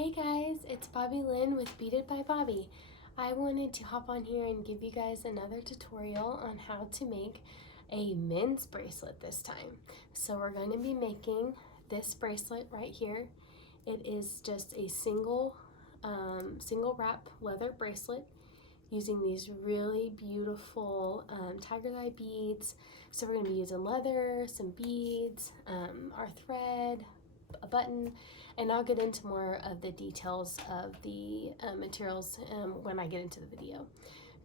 Hey guys, it's Bobbi Lynn with Beaded by Bobbi. I wanted to hop on here and give you guys another tutorial on how to make a men's bracelet this time. So we're going to be making this bracelet right here. It is just a single wrap leather bracelet using these really beautiful tiger's eye beads. So we're going to be using leather, some beads, our thread, a button, and I'll get into more of the details of the materials when I get into the video.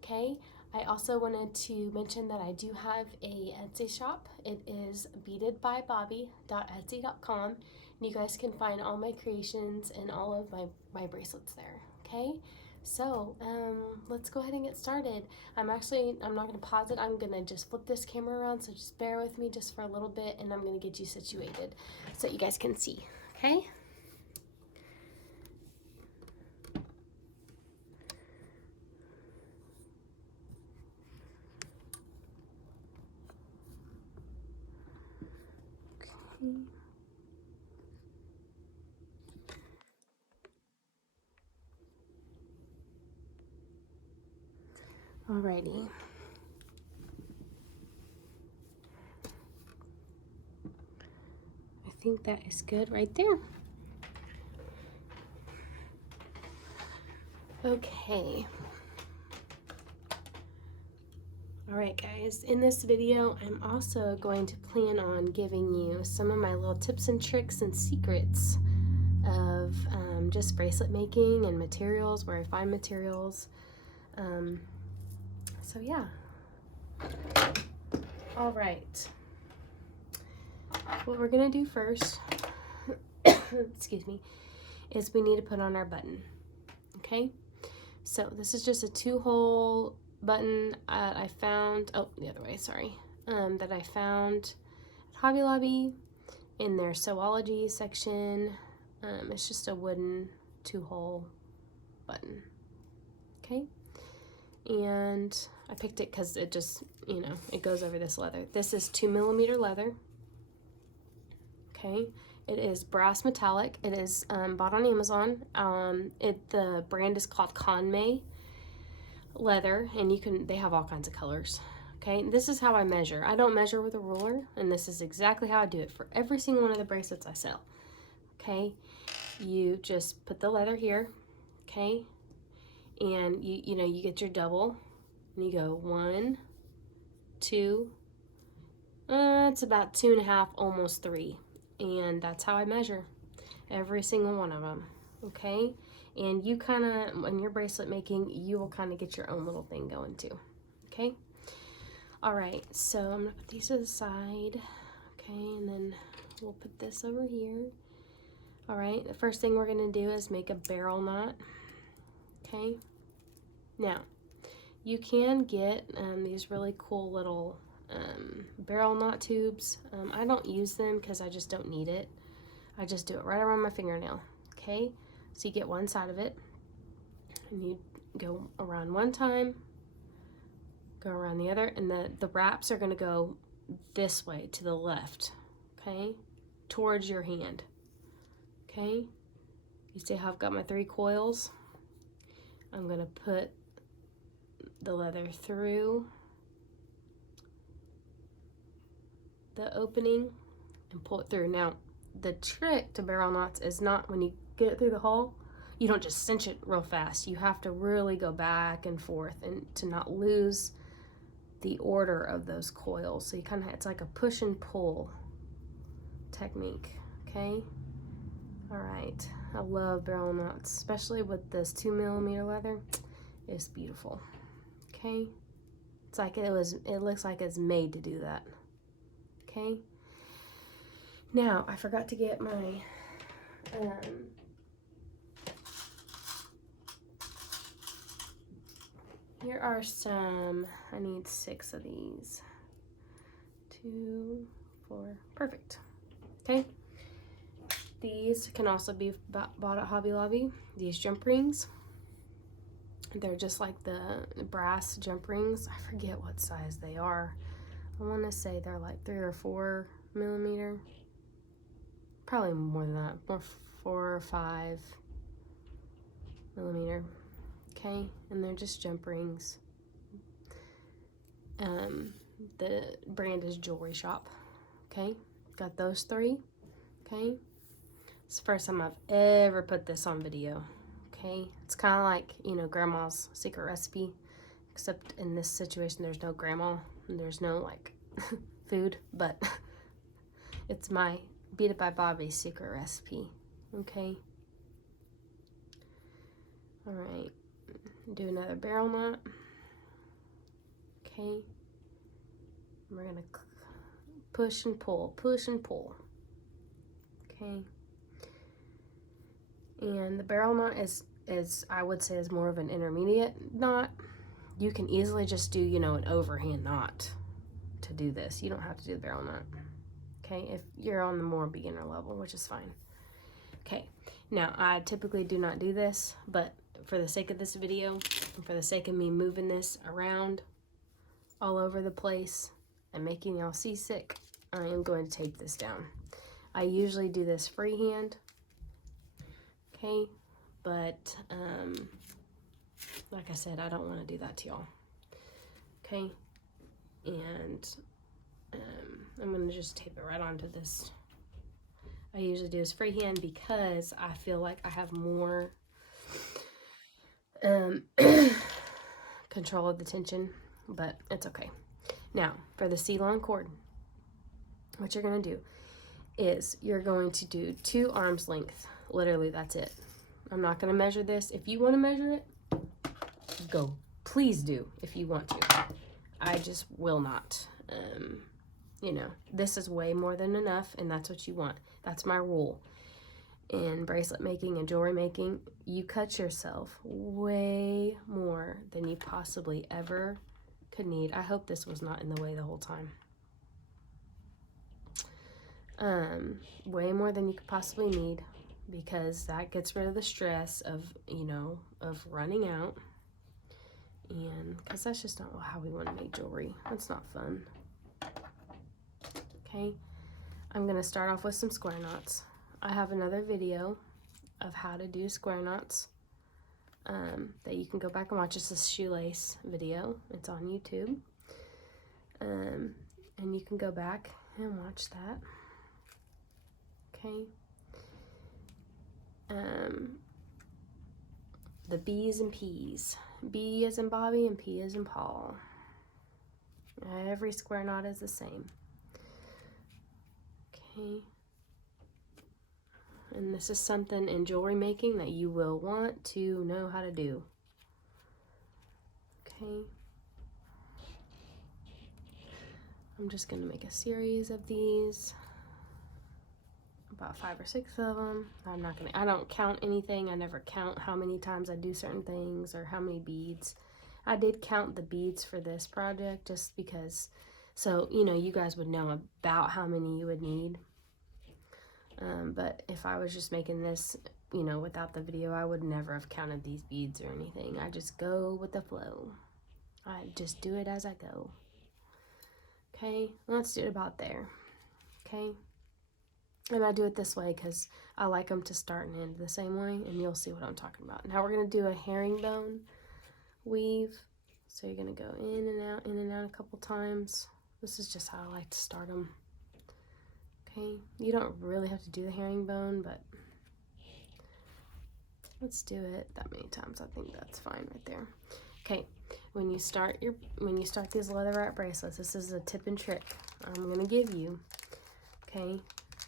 Okay, I also wanted to mention that I do have a Etsy shop. It is beadedbybobbi.etsy.com, and you guys can find all my creations and all of my bracelets there. Okay, so let's go ahead and get started. I'm not going to pause it. I'm going to just flip this camera around, so just bear with me just for a little bit, and I'm going to get you situated so you guys can see. Okay. Alrighty. I think that is good right there. Okay. Alright guys, in this video I'm also going to plan on giving you some of my little tips and tricks and secrets of just bracelet making and materials, where I find materials. So yeah. Alright. What we're going to do first, excuse me, is we need to put on our button. Okay? So this is just a 2-hole button I found, the other way, sorry, that I found at Hobby Lobby in their Sewology section. It's just a wooden 2-hole button. Okay? And I picked it because it just, it goes over this leather. This is 2mm leather. Okay? It is brass metallic. It is bought on Amazon. The brand is called Conmay leather, and they have all kinds of colors. Okay, this is how I measure. I don't measure with a ruler, and this is exactly how I do it for every single one of the bracelets I sell. Okay, you just put the leather here, okay, and you get your double, and you go 1, 2, it's about 2.5, almost 3, and that's how I measure every single one of them. Okay, and you kind of, when you're bracelet making, you will kind of get your own little thing going too. Okay, all right, so I'm gonna put these to the side. Okay, and then we'll put this over here. All right, the first thing we're gonna do is make a barrel knot. Okay, now you can get these really cool little barrel knot tubes. I don't use them because I just don't need it. I just do it right around my fingernail. Okay, so you get one side of it, and you go around one time, go around the other, and the wraps are gonna go this way to the left, okay, towards your hand. Okay, you see how I've got my 3 coils? I'm gonna put the leather through the opening and pull it through. Now, the trick to barrel knots is not when you get it through the hole, you don't just cinch it real fast. You have to really go back and forth and to not lose the order of those coils. So you kind of, it's like a push and pull technique. Okay, all right, I love barrel knots, especially with this 2mm leather. It's beautiful. Okay, it's like it looks like it's made to do that. Okay, now I forgot to get my here are some, I need 6 of these. 2, 4, perfect. Okay, these can also be bought at Hobby Lobby. These jump rings, they're just like the brass jump rings. I forget what size they are. I want to say they're like 3 or 4mm. Probably more than that, more 4 or 5. millimeter. Okay, and they're just jump rings. The brand is Jewelry Shop. Okay, got those 3. Okay, it's the first time I've ever put this on video. Okay, it's kind of like, you know, grandma's secret recipe, except in this situation there's no grandma and there's no like food, but it's my Beaded by Bobbi secret recipe. Okay, all right, do another barrel knot. Okay, we're gonna push and pull, push and pull. Okay, and the barrel knot is I would say is more of an intermediate knot. You can easily just do, you know, an overhand knot to do this. You don't have to do the barrel knot. Okay, if you're on the more beginner level, which is fine. Okay, now I typically do not do this, but for the sake of this video and for the sake of me moving this around all over the place and making y'all seasick, I am going to tape this down. I usually do this freehand. Okay, but like I said, I don't want to do that to y'all. Okay, and I'm going to just tape it right onto this. I usually do this freehand because I feel like I have more control of the tension, but it's okay. Now, for the C-line cord, what you're going to do is you're going to do 2 arms length. Literally, that's it. I'm not going to measure this. If you want to measure it, go. Please do if you want to. I just will not. You know, this is way more than enough, and that's what you want. That's my rule. In bracelet making and jewelry making, you cut yourself way more than you possibly ever could need. I hope this was not in the way the whole time. Way more than you could possibly need, because that gets rid of the stress of, you know, of running out. And because that's just not how we want to make jewelry. That's not fun. Okay, I'm going to start off with some square knots. I have another video of how to do square knots that you can go back and watch. It's a shoelace video. It's on YouTube. And you can go back and watch that. Okay. The B's and P's. B as in Bobby and P as in Paul. Every square knot is the same. Okay. And this is something in jewelry making that you will want to know how to do. Okay. I'm just going to make a series of these. About 5 or 6 of them. I don't count anything. I never count how many times I do certain things or how many beads. I did count the beads for this project just because, so, you know, you guys would know about how many you would need. But if I was just making this, you know, without the video, I would never have counted these beads or anything. I just go with the flow. I just do it as I go. Okay, let's do it about there. Okay, and I do it this way because I like them to start and end the same way, and you'll see what I'm talking about. Now we're going to do a herringbone weave. So you're going to go in and out a couple times. This is just how I like to start them. Okay, you don't really have to do the herringbone, but let's do it that many times. I think that's fine right there. Okay, when you start these leather wrap bracelets, this is a tip and trick I'm gonna give you. Okay,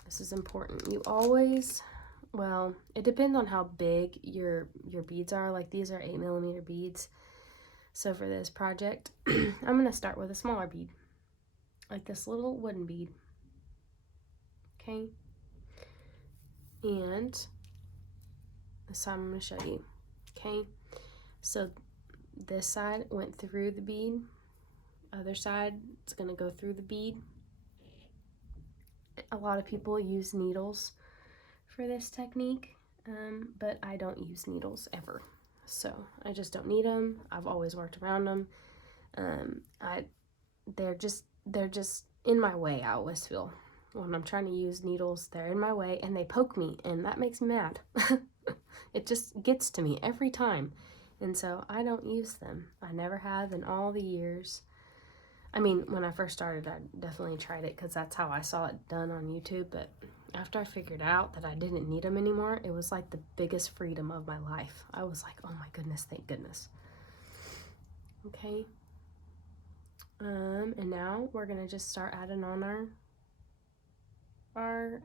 this is important. You always, well, it depends on how big your beads are. Like these are 8mm beads. So for this project, I'm gonna start with a smaller bead, like this little wooden bead. Okay, and this time I'm going to show you. Okay, so this side went through the bead, other side it's going to go through the bead. A lot of people use needles for this technique, but I don't use needles ever, so I just don't need them. I've always worked around them. They're just in my way. I always feel when I'm trying to use needles, they're in my way and they poke me, and that makes me mad. It just gets to me every time. And so I don't use them. I never have in all the years. I mean, when I first started, I definitely tried it because that's how I saw it done on YouTube. But after I figured out that I didn't need them anymore, it was like the biggest freedom of my life. I was like, oh my goodness, thank goodness. Okay. And now we're going to just start adding on our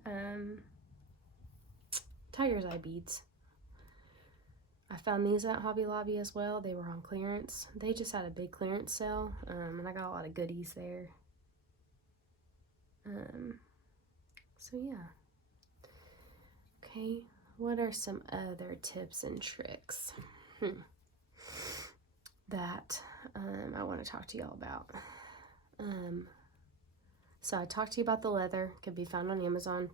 tiger's eye beads. I found these at Hobby Lobby as well. They were on clearance. They just had a big clearance sale, and I got a lot of goodies there. So yeah. Okay, what are some other tips and tricks that I want to talk to y'all about? So I talked to you about the leather. It can be found on Amazon.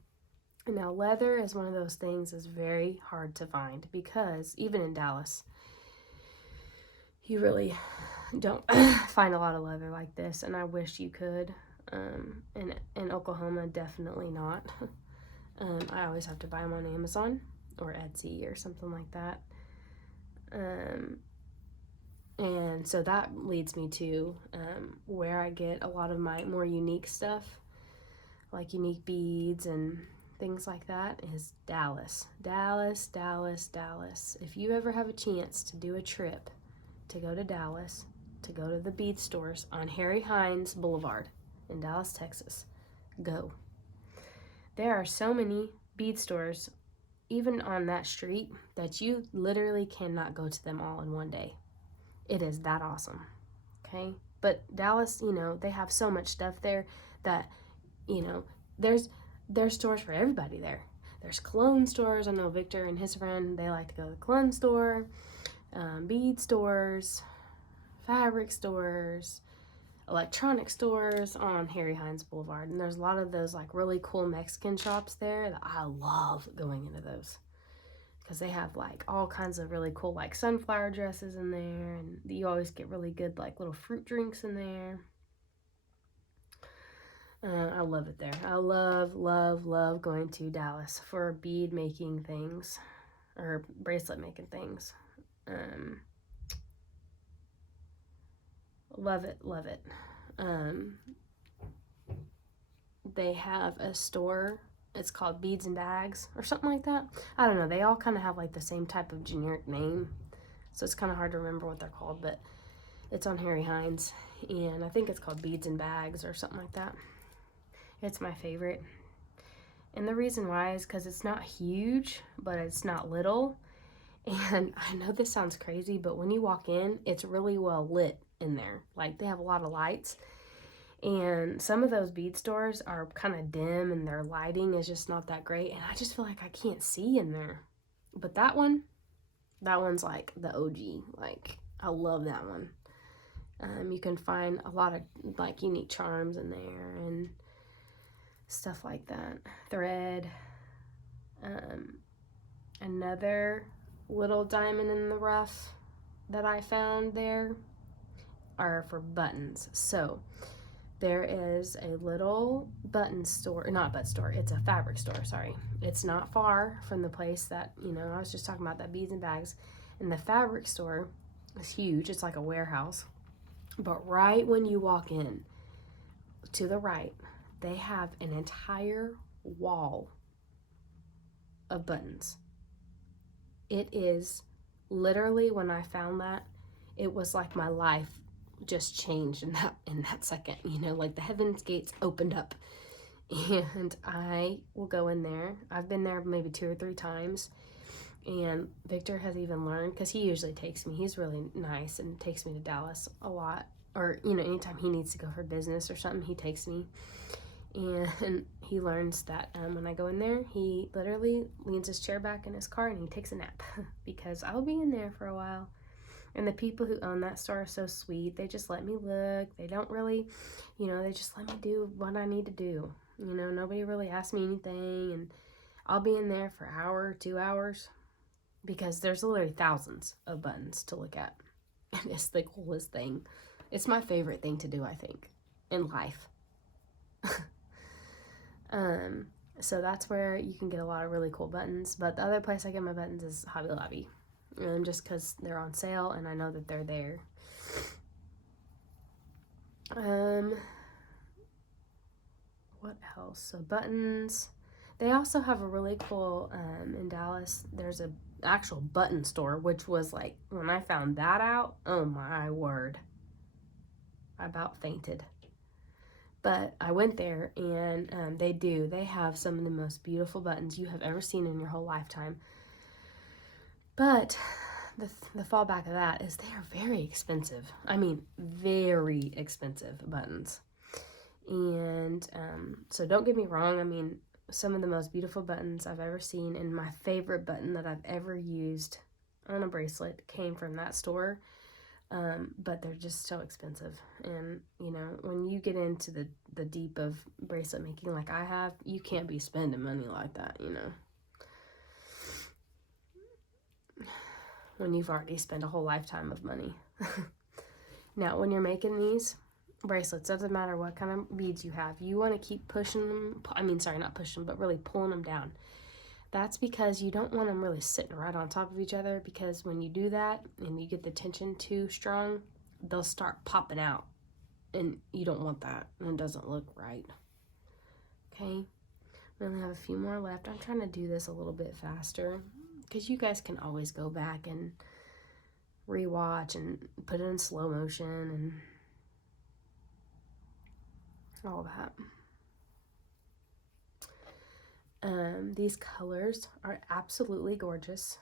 Now, leather is one of those things that's very hard to find because even in Dallas, you really don't find a lot of leather like this, and I wish you could. In Oklahoma, definitely not. I always have to buy them on Amazon or Etsy or something like that. And so that leads me to where I get a lot of my more unique stuff, like unique beads and things like that, is Dallas. Dallas, Dallas, Dallas. If you ever have a chance to do a trip to go to Dallas, to go to the bead stores on Harry Hines Boulevard in Dallas, Texas, go. There are so many bead stores, even on that street, that you literally cannot go to them all in one day. It is that awesome, okay? But Dallas, you know, they have so much stuff there that, you know, there's stores for everybody there. There's cologne stores. I know Victor and his friend, they like to go to the cologne store, bead stores, fabric stores, electronic stores on Harry Hines Boulevard. And there's a lot of those like really cool Mexican shops there that I love going into those because they have like all kinds of really cool like sunflower dresses in there, and you always get really good like little fruit drinks in there. I love it there. I love, love, love going to Dallas for bead making things or bracelet making things. Love it, love it. They have a store. It's called Beads and Bags or something like that. I don't know. They all kind of have like the same type of generic name, so it's kind of hard to remember what they're called, but it's on Harry Hines, and I think it's called Beads and Bags or something like that. It's my favorite. And the reason why is because it's not huge, but it's not little. And I know this sounds crazy, but when you walk in, it's really well lit in there. Like, they have a lot of lights. And some of those bead stores are kind of dim and their lighting is just not that great. And I just feel like I can't see in there. But that one's like the OG. Like, I love that one. You can find a lot of like unique charms in there and stuff like that. Thread. Another little diamond in the rough that I found there are for buttons. So there is a little button store, not button store, it's a fabric store, sorry. It's not far from the place that, you know, I was just talking about, that Beads and Bags. And the fabric store is huge. It's like a warehouse. But right when you walk in, to the right, they have an entire wall of buttons. It is literally, when I found that, it was like my life just changed in that second, you know, like the heavens gates opened up, and I will go in there. I've been there maybe 2 or 3 times, and Victor has even learned, because he usually takes me, he's really nice and takes me to Dallas a lot, or, you know, anytime he needs to go for business or something, he takes me. And he learns that when I go in there, he literally leans his chair back in his car and he takes a nap because I'll be in there for a while. And the people who own that store are so sweet. They just let me look. They don't really, you know, they just let me do what I need to do. You know, nobody really asks me anything. And I'll be in there for an hour, 2 hours, because there's literally thousands of buttons to look at. And it's the coolest thing. It's my favorite thing to do, I think, in life. So that's where you can get a lot of really cool buttons. But the other place I get my buttons is Hobby Lobby. Just because they're on sale and I know that they're there. What else? So buttons. They also have a really cool, in Dallas, there's a actual button store, which was like, when I found that out, oh my word. I about fainted. But I went there, and they have some of the most beautiful buttons you have ever seen in your whole lifetime. But the fallback of that is they are very expensive. I mean, very expensive buttons. And so don't get me wrong. I mean, some of the most beautiful buttons I've ever seen, and my favorite button that I've ever used on a bracelet came from that store. But they're just so expensive. And, you know, when you get into the deep of bracelet making like I have, you can't be spending money like that, you know. When you've already spent a whole lifetime of money. Now, when you're making these bracelets, doesn't matter what kind of beads you have, you want to keep pushing them, not pushing them, but really pulling them down. That's because you don't want them really sitting right on top of each other, because when you do that and you get the tension too strong, they'll start popping out, and you don't want that, and it doesn't look right. Okay, we only have a few more left. I'm trying to do this a little bit faster because you guys can always go back and rewatch and put it in slow motion and all that. These colors are absolutely gorgeous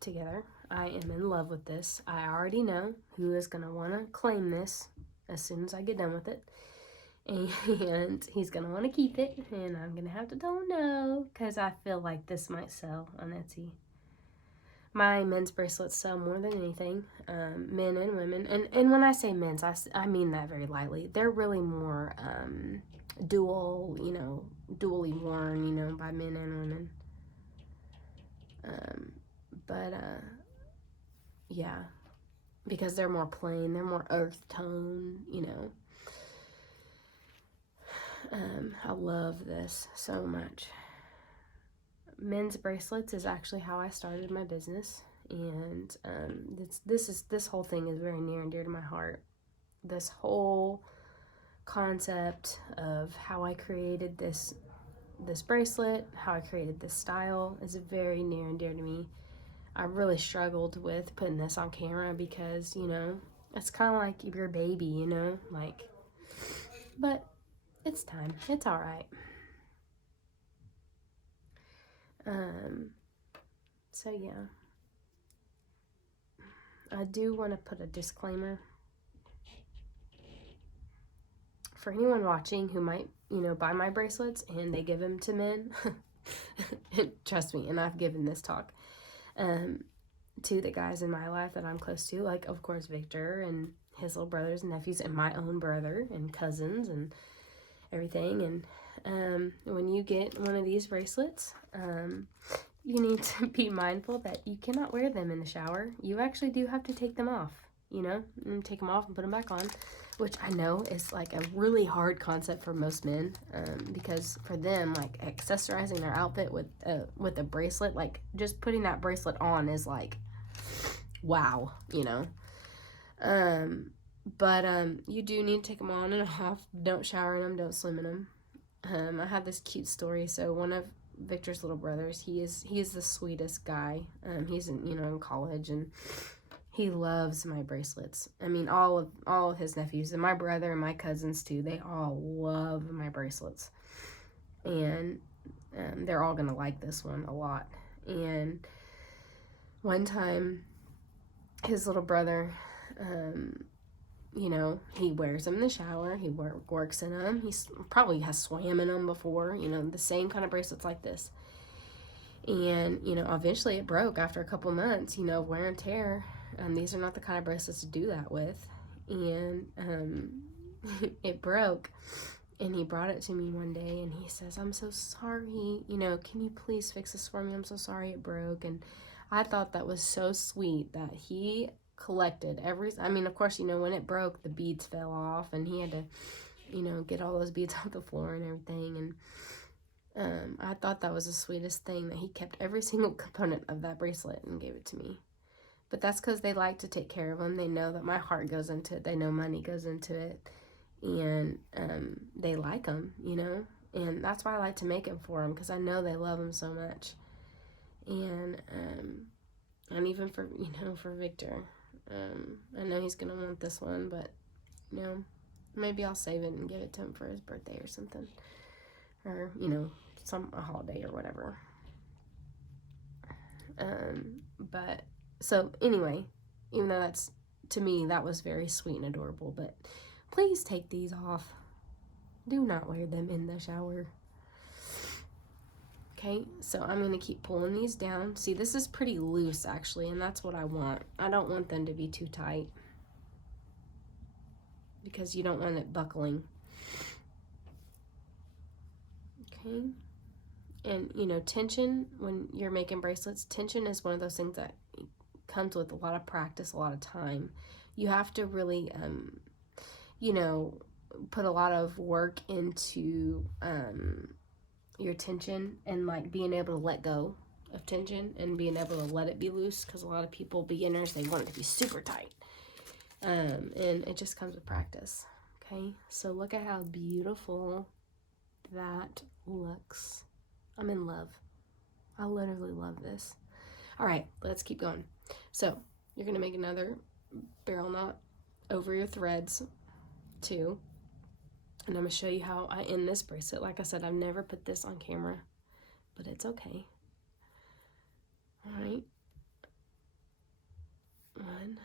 together. I am in love with this. I already know who is going to want to claim this as soon as I get done with it. And he's going to want to keep it. And I'm going to have to tell him no, because I feel like this might sell on Etsy. My men's bracelets sell more than anything, men and women. And when I say men's, I mean that very lightly. They're really more dually worn, by men and women. Yeah, because they're more plain, they're more earth tone, I love this so much. Men's bracelets is actually how I started my business, and this whole thing is very near and dear to my heart. This whole concept of how I created this bracelet, how I created this style is very near and dear to me. I really struggled with putting this on camera because, it's kind of like your baby, but it's time. It's all right. So yeah, I do want to put a disclaimer for anyone watching who might, buy my bracelets and they give them to men. Trust me, and I've given this talk to the guys in my life that I'm close to, like, of course, Victor and his little brothers and nephews and my own brother and cousins and everything. And when you get one of these bracelets, you need to be mindful that you cannot wear them in the shower. You actually do have to take them off, and take them off and put them back on, which I know is like a really hard concept for most men, because for them, like, accessorizing their outfit with a bracelet, like just putting that bracelet on is like, wow, but you do need to take them on and off. Don't shower in them, don't swim in them. I have this cute story. So one of Victor's little brothers, he is the sweetest guy. He's in college, and he loves my bracelets. I mean, all of his nephews and my brother and my cousins too, they all love my bracelets. And they're all gonna like this one a lot. And one time, his little brother, he wears them in the shower. He works in them. He probably has swam in them before, the same kind of bracelets like this. And, eventually it broke after a couple months, wear and tear. These are not the kind of bracelets to do that with. And it broke. And he brought it to me one day, and he says, "I'm so sorry. Can you please fix this for me? I'm so sorry it broke." And I thought that was so sweet that he collected of course, when it broke, the beads fell off, and he had to, get all those beads off the floor and everything. I thought that was the sweetest thing, that he kept every single component of that bracelet and gave it to me. But that's because they like to take care of them. They know that my heart goes into it. They know money goes into it. And they like them, you know. And that's why I like to make them for them, because I know they love them so much. And even for, you know, for Victor. I know he's going to want this one, but, you know, maybe I'll save it and give it to him for his birthday or something. Or, you know, a holiday or whatever. But, so, anyway, even though that's, to me, that was very sweet and adorable, but please take these off. Do not wear them in the shower. Okay, so I'm going to keep pulling these down. See, this is pretty loose, actually, and that's what I want. I don't want them to be too tight, because you don't want it buckling. Okay, and, you know, tension, when you're making bracelets, tension is one of those things that comes with a lot of practice, a lot of time. You have to really, you know, put a lot of work into your tension, and like being able to let go of tension and being able to let it be loose, because a lot of people, beginners, they want it to be super tight, and it just comes with practice. Okay, so look at how beautiful that looks. I'm in love. I literally love this. All right, let's keep going. So you're gonna make another barrel knot over your threads too. And I'm going to show you how I end this bracelet. Like I said, I've never put this on camera, but it's okay. All right. 1,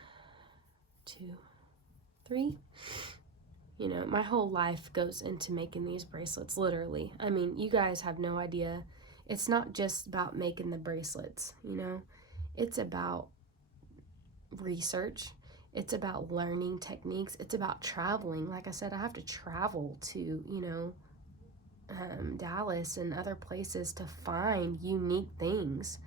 2, 3. You know, my whole life goes into making these bracelets, literally. I mean, you guys have no idea. It's not just about making the bracelets, you know. It's about research. It's about learning techniques. It's about traveling. Like I said, I have to travel to, you know, Dallas and other places to find unique things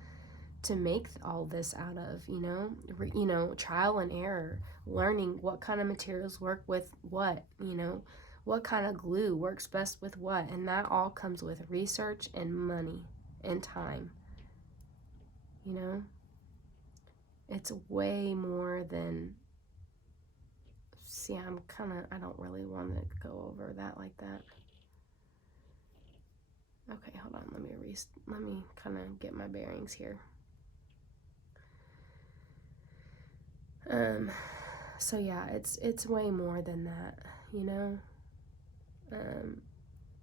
to make all this out of, you know, trial and error, learning what kind of materials work with what, you know, what kind of glue works best with what. And that all comes with research and money and time, you know. It's way more than, see, I don't really want to go over that like that. Okay, hold on, let me kind of get my bearings here. So yeah, it's way more than that, you know.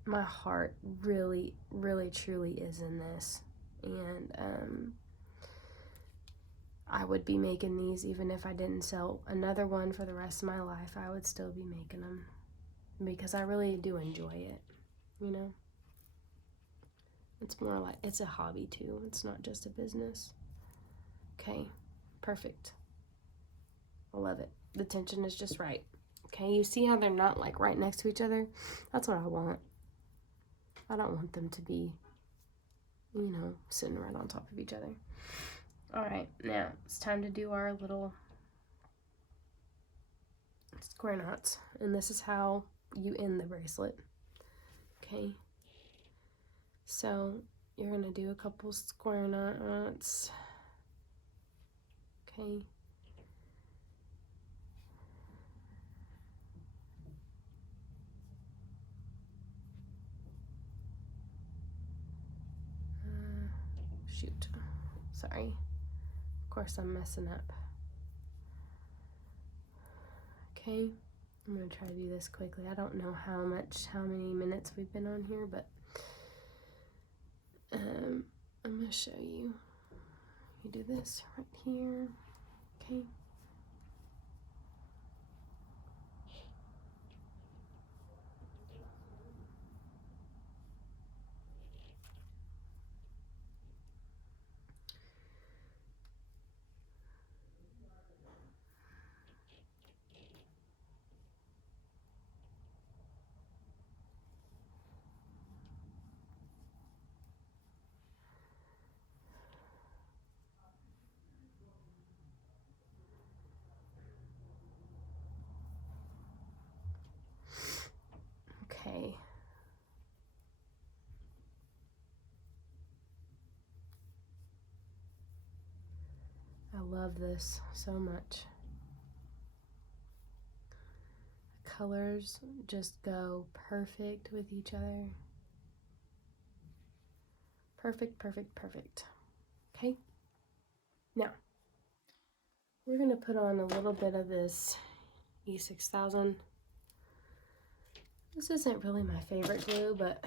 My heart really, really, truly is in this, and I would be making these even if I didn't sell another one for the rest of my life. I would still be making them because I really do enjoy it, you know. It's more like, it's a hobby too. It's not just a business. Okay, perfect. I love it. The tension is just right. Okay, you see how they're not like right next to each other? That's what I want. I don't want them to be, you know, sitting right on top of each other. All right, now it's time to do our little square knots. And this is how you end the bracelet. Okay, so you're gonna do a couple square knots. Okay. Shoot, sorry. Of course I'm messing up. Okay, I'm gonna try to do this quickly. I don't know how many minutes we've been on here, but I'm gonna show you. You do this right here, okay. I love this so much. Colors just go perfect with each other. Perfect, perfect, perfect. Okay. Now, we're going to put on a little bit of this E6000. This isn't really my favorite glue, but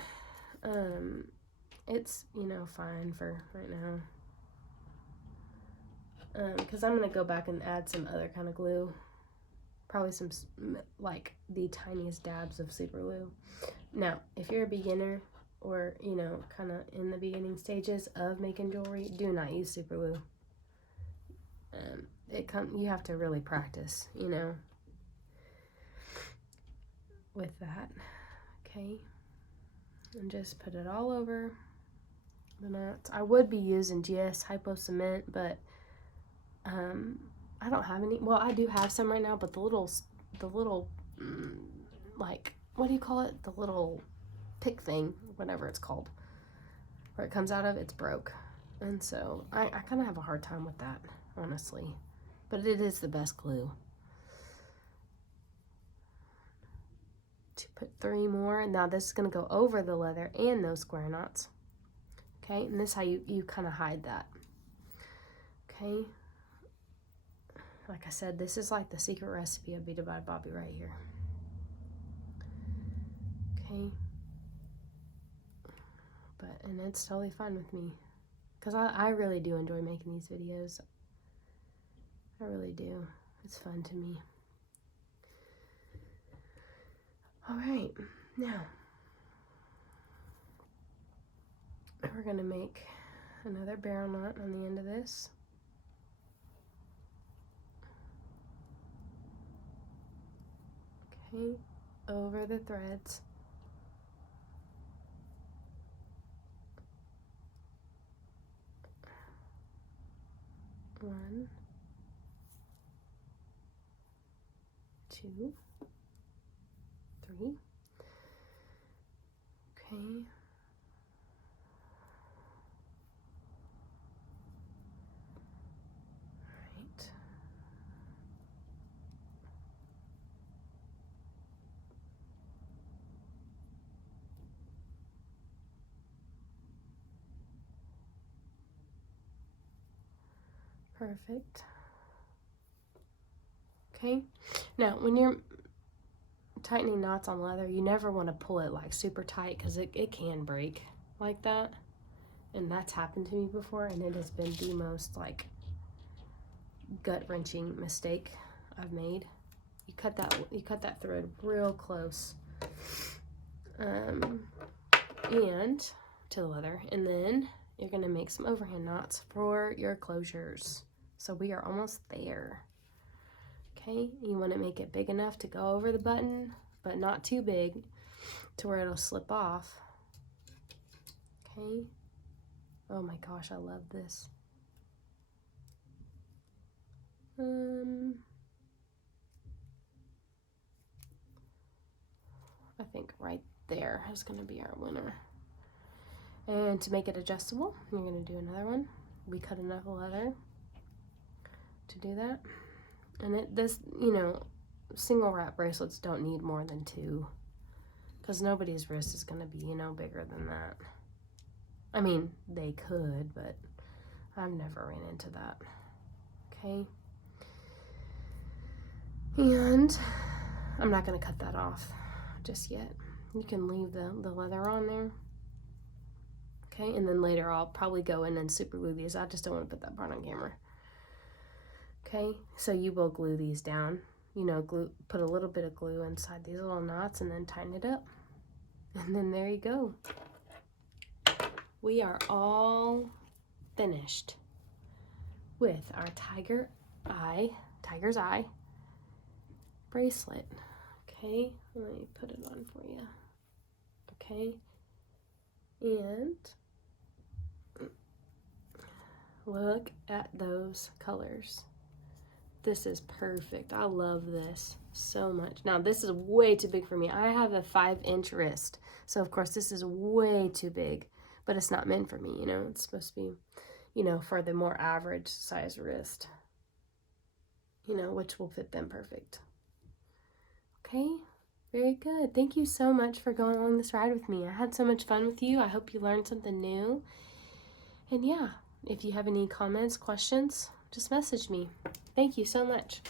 it's, you know, fine for right now. Because I'm going to go back and add some other kind of glue. Probably some, like, the tiniest dabs of super glue. Now, if you're a beginner or, you know, kind of in the beginning stages of making jewelry, do not use super glue. You have to really practice, you know, with that. Okay. And just put it all over the knots. I would be using GS Hypo Cement, but I don't have any. Well, I do have some right now, but the little like, what do you call it? The little pick thing, whatever it's called, where it comes out of, it's broke. And so I kind of have a hard time with that, honestly. But it is the best glue. To put 3 more. Now this is going to go over the leather and those square knots. Okay, and this is how you kind of hide that. Okay. Like I said, this is like the secret recipe of Beaded by Bobbi right here. Okay. And it's totally fine with me. Because I really do enjoy making these videos. I really do. It's fun to me. Alright, now we're going to make another barrel knot on the end of this. Okay, over the threads. One, 2, 3. Okay. Right. Perfect. Okay. Now, when you're tightening knots on leather, you never want to pull it like super tight because it can break like that. And that's happened to me before, and it has been the most like gut-wrenching mistake I've made. You cut that thread real close, and to the leather, and then you're gonna make some overhand knots for your closures. So we are almost there. Okay, you want to make it big enough to go over the button, but not too big to where it'll slip off. Okay. Oh my gosh, I love this. I think right there is going to be our winner. And to make it adjustable, you're going to do another one. We cut enough leather to do that. And this, you know, single wrap bracelets don't need more than 2, because nobody's wrist is going to be, you know, bigger than that. I mean, they could, but I've never ran into that. Okay. And I'm not going to cut that off just yet. You can leave the leather on there. Okay, and then later I'll probably go in and super glue these. I just don't want to put that part on camera. Okay, so you will glue these down. You know, put a little bit of glue inside these little knots and then tighten it up. And then there you go. We are all finished with our tiger's eye bracelet. Okay, let me put it on for you. Okay, and look at those colors. This is perfect. I love this so much. Now, this is way too big for me. I have a 5-inch wrist, so of course this is way too big, but it's not meant for me, you know. It's supposed to be, you know, for the more average size wrist, you know, which will fit them perfect. Okay, very good. Thank you so much for going on this ride with me. I had so much fun with you. I hope you learned something new. And yeah, if you have any comments, questions, just message me. Thank you so much.